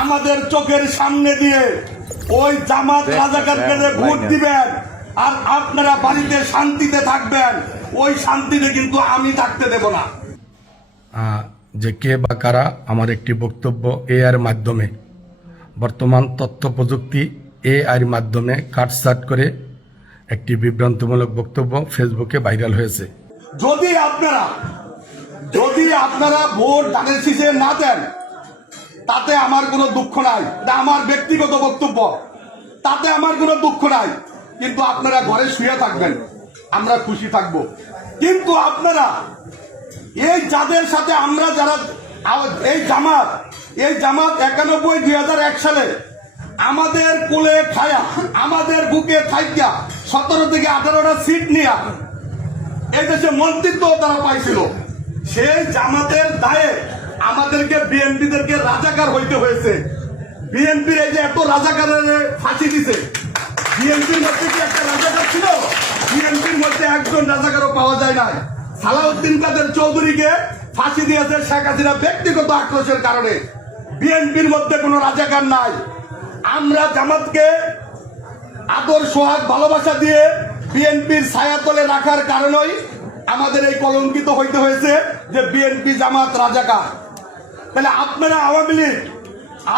আমাদের চোখের সামনে দিয়ে ওই জামাত রাজাকারকে ভোট দিবেন আর আপনারা বাড়িতে শান্তিতে থাকবেন ওই শান্তিতে কিন্তু আমি থাকতে দেব না। যে কে বা কারা আমার একটি বক্তব্য এআর মাধ্যমে। বর্তমান তথ্য প্রযুক্তি এআইয়ের মাধ্যমে কাটসাট করে একটি বিভ্রান্তিমূলক বক্তব্য ফেসবুকে ভাইরাল হয়েছে। যদি আপনারা যদি আপনারা ভোট ধানের শীষে না দেন তাতে আমার কোনো দুঃখ নাই। এটা আমার ব্যক্তিগত বক্তব্য। তাতে আমার কোনো দুঃখ নাই। কিন্তু আপনারা ঘরে শুয়ে থাকবেন। আমরা খুশি থাকব। কিন্তু আপনারা, এই যাদের সাথে আমরা যারা, এই জামাত এই জামাত একানব্বই দুই সালে আমাদের কোলে খায়া, আমাদের বুকে খাইয়া সতেরো থেকে আঠারোটা সিট নিয়া এই দেশে মন্ত্রিত্ব তারা পাইছিল। সেই জামাতের দায়ে আমাদেরকে বিএনপিদেরকে রাজাকার হইতে হয়েছে। বিএনপির এই যে এত রাজাকারের ফাঁসি দিছে, বিএনপির মধ্যে কি একটা রাজাকার ছিল? বিএনপির মধ্যে একজন রাজাকারও পাওয়া যায় না সালাউদ্দিন কাদের চৌধুরীকে ফাঁসি দিয়েছে শেখ হাসিনা ব্যক্তিগত আক্রোশের কারণে। বিএনপির মধ্যে কোনো রাজাকার নাই। আমরা জামাতকে আদর, সোহাগ, ভালোবাসা দিয়ে বিএনপির ছায়া ছায়াতলে রাখার কারণেই আমাদের এই কলঙ্কিত হইতে হয়েছে যে বিএনপি জামাত রাজাকার। তাহলে আপনারা আওয়ামী লীগ,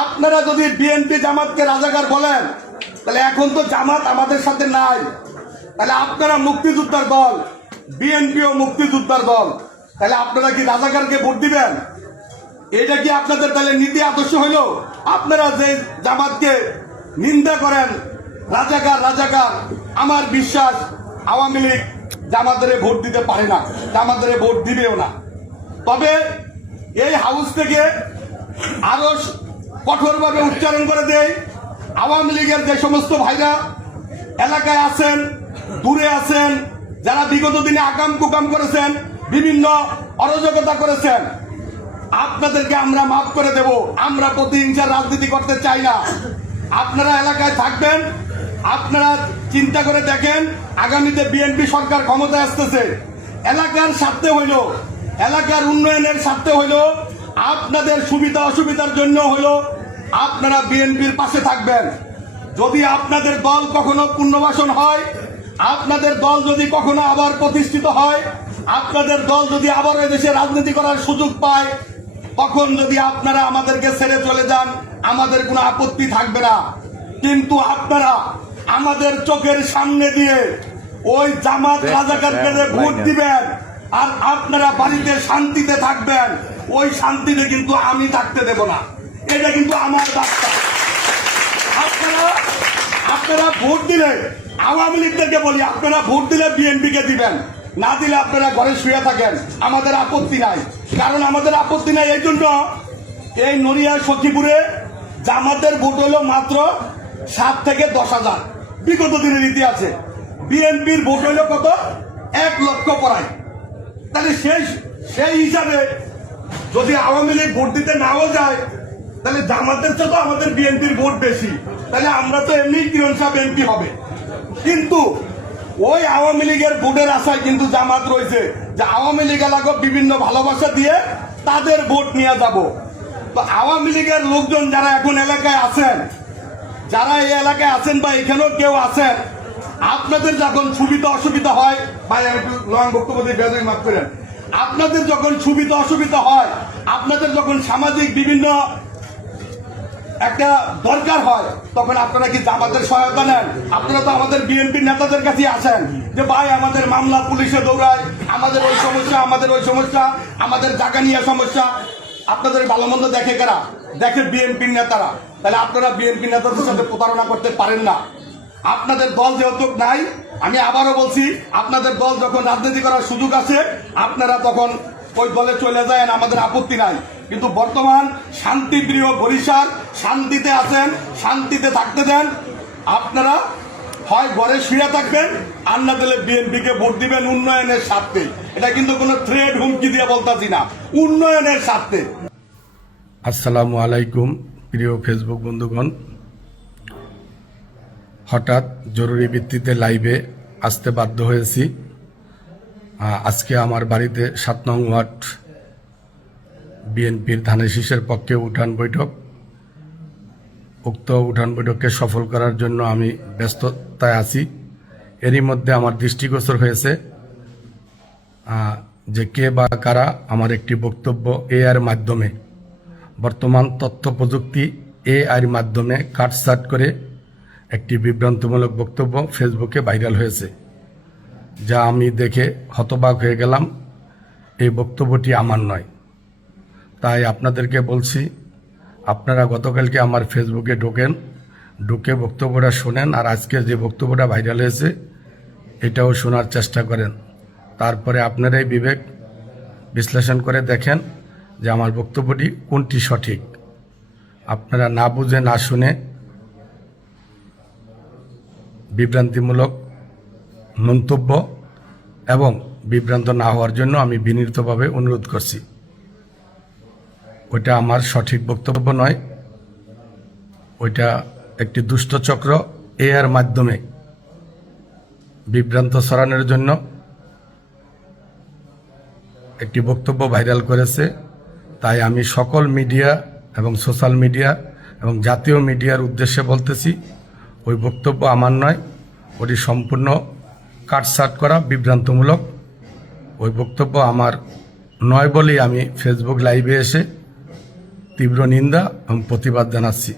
আপনারা যদি বিএনপি জামাতকে রাজাকার বলেন, তাহলে এখন তো জামাত আমাদের সাথে নাই। তাহলে আপনারা মুক্তিযোদ্ধার দল বিএনপিও মুক্তিযোদ্ধার দল, তাহলে আপনারা কি রাজাকারকে ভোট দিবেন? এটা কি আপনাদের তাহলে নীতি আদর্শ হইল? আপনারা যে জামাতকে নিন্দা করেন, রাজাকার রাজাকার, আমার বিশ্বাস আওয়ামী লীগ জামাতের ভোট দিতে পারে না, জামাতের ভোট দিবেও না। তবে এই হাউস থেকে আরও কঠোরভাবে উচ্চারণ করে দেয় আওয়ামী লীগের যে সমস্ত ভাইরা এলাকায় আছেন, দূরে আছেন, যারা বিগত দিনে আকাম কুকাম করেছেন, বিভিন্ন অরাজকতা করেছেন, আপনাদেরকে আমরা মাফ করে দেব। আমরা প্রতিহিংসার রাজনীতি করতে চাই না। আপনারা এলাকায় থাকবেন, আপনারা চিন্তা করে দেখেন, আগামীতে বিএনপি সরকার ক্ষমতায় আসতেছে। এলাকার স্বার্থে হইল এলাকার উন্নয়নের স্বার্থে হইল আপনাদের সুবিধা অসুবিধার জন্য হইল আপনারা বিএনপির পাশে থাকবেন। যদি আপনাদের দল কখনো পুনর্বাসন হয় আপনাদের দল যদি কখনো আবার প্রতিষ্ঠিত হয় আপনাদের দল যদি আবার দেশে রাজনীতি করার সুযোগ পায় তখন যদি আপনারা আমাদেরকে ছেড়ে চলে যান আমাদের কোনো আপত্তি থাকবে না। কিন্তু আপনারা আমাদের চোখের সামনে দিয়ে ওই জামাত রাজাকারকে ভোট দিবেন আর আপনারা বাড়িতে শান্তিতে থাকবেন, ওই শান্তিতে কিন্তু আমি থাকতে দেব না। এটা কিন্তু আমার রাস্তা আপনারা আপনারা ভোট দিলে, আওয়ামী লীগদেরকে বলি, আপনারা ভোট দিলে বিএনপি কে দিবেন। না দিলে আপনারা ঘরে শুয়ে থাকেন। আমাদের আপত্তি নাই। কারণ আমাদের আপত্তি নাই এই জন্য এই নড়িয়া, সখীপুরে জামাতের ভোট হলো মাত্র সাত থেকে দশ হাজার। বিগত দিনের ইতিহাসে বিএনপির ভোট হলো কত? এক লক্ষ পড়ায় তাহলে সেই সেই হিসাবে যদি আওয়ামী লীগ ভোট দিতে নাও যায়, তাহলে জামাতের তো আমাদের বিএনপির ভোট বেশি। তাহলে আমরা তো এমনি কিরণ সাহেব এমপি হবে। কিন্তু ওই আওয়ামী লীগের ভোটের আশায় কিন্তু জামাত রয়েছে যে আওয়ামী লীগ এলাকা বিভিন্ন ভালোবাসা দিয়ে তাদের ভোট নিয়ে যাব। তো আওয়ামী লীগের লোকজন যারা এখন এলাকায় আছেন, যারা এই এলাকায় আছেন বা এখানেও কেউ আছেন, আপনাদের যখন সুবিধা অসুবিধা হয় ভাই, আমি একটু লং বক্তব্য দিয়ে বেদই মাফ করেন। আপনাদের যখন সুবিধা অসুবিধা হয়, আপনাদের যখন সামাজিক বিভিন্ন একটা দরকার হয়, তখন আপনারা কি জামাতের সহায়তা নেন? আপনারা তো আমাদের বিএনপি নেতাদের কাছে আসেন যে, ভাই, আমাদের মামলা পুলিশে দৌড়ায়, আমাদের ওই সমস্যা, আমাদের ওই সমস্যা, আমাদের জায়গা নিয়ে সমস্যা। আপনাদের ভালো মন্দ দেখে কারা? দেখে বিএনপির নেতারা। তাহলে আপনারা বিএনপি নেতাদের সাথে প্রতারণা করতে পারেন না। আপনাদের দল যেহেতু নাই, আমি আবারও বলছি, আপনাদের দল যখন রাজনীতি করার সুযোগ আছে, আপনারা তখন ওই দলে চলে যায় আমাদের আপত্তি নাই। কিন্তু বর্তমান শান্তিপ্রিয় বরিশাল শান্তিতে আছেন, শান্তিতে থাকতে দেন। আপনারা হয় ঘরে শুয়ে থাকবেন, আর না দিলে বিএনপিকে ভোট দিবেন উন্নয়নের স্বার্থে। এটা কিন্তু কোনো থ্রেড হুমকি দিয়ে বলতাছি না। উন্নয়নের স্বার্থে। আসসালামু আলাইকুম, প্রিয় ফেসবুক বন্ধুগণ। হঠাৎ জরুরি ভিত্তিতে লাইভে আসতে বাধ্য হয়েছি। আজকে আমার বাড়িতে সাত নং ওয়ার্ড বিএনপির ধানের শীষের পক্ষে উঠান বৈঠক। উক্ত উঠান বৈঠককে সফল করার জন্য আমি ব্যস্ততায় আছি। এরই মধ্যে আমার দৃষ্টিগোচর হয়েছে যে কে বা কারা আমার একটি বক্তব্য এআর মাধ্যমে, বর্তমান তথ্য প্রযুক্তি এআইয়ের মাধ্যমে কাটসাট করে একটি বিভ্রান্তমূলক বক্তব্য ফেসবুকে ভাইরাল হয়েছে, যা আমি দেখে হতবাক হয়ে গেলাম। এই বক্তব্যটি আমার নয়। তাই আপনাদেরকে বলছি, আপনারা গতকালকে আমার ফেসবুকে ঢোকেন, ঢুকে বক্তব্যটা শোনেন, আর আজকে যে বক্তব্যটা ভাইরাল হয়েছে, এটাও শোনার চেষ্টা করেন। তারপরে আপনারাই বিবেক বিশ্লেষণ করে দেখেন যে আমার বক্তব্যটি কোনটি সঠিক। আপনারা না বুঝে, না শুনে বিভ্রান্তিমূলক মন্তব্য এবং বিভ্রান্ত না হওয়ার জন্য আমি বিনীতভাবে অনুরোধ করছি। ওইটা আমার সঠিক বক্তব্য নয়। ওইটা একটি দুষ্ট চক্র এর মাধ্যমে বিভ্রান্ত সরানোর জন্য একটি বক্তব্য ভাইরাল করেছে। তাই আমি সকল মিডিয়া এবং সোশ্যাল মিডিয়া এবং জাতীয় মিডিয়ার উদ্দেশ্যে বলতেছি ওই বক্তব্য আমার নয়, ওটি সম্পূর্ণ কাটসাট করা, বিভ্রান্তমূলক। ওই বক্তব্য আমার নয় বলেই আমি ফেসবুক লাইভে এসে তীব্র নিন্দা এবং প্রতিবাদ জানাচ্ছি।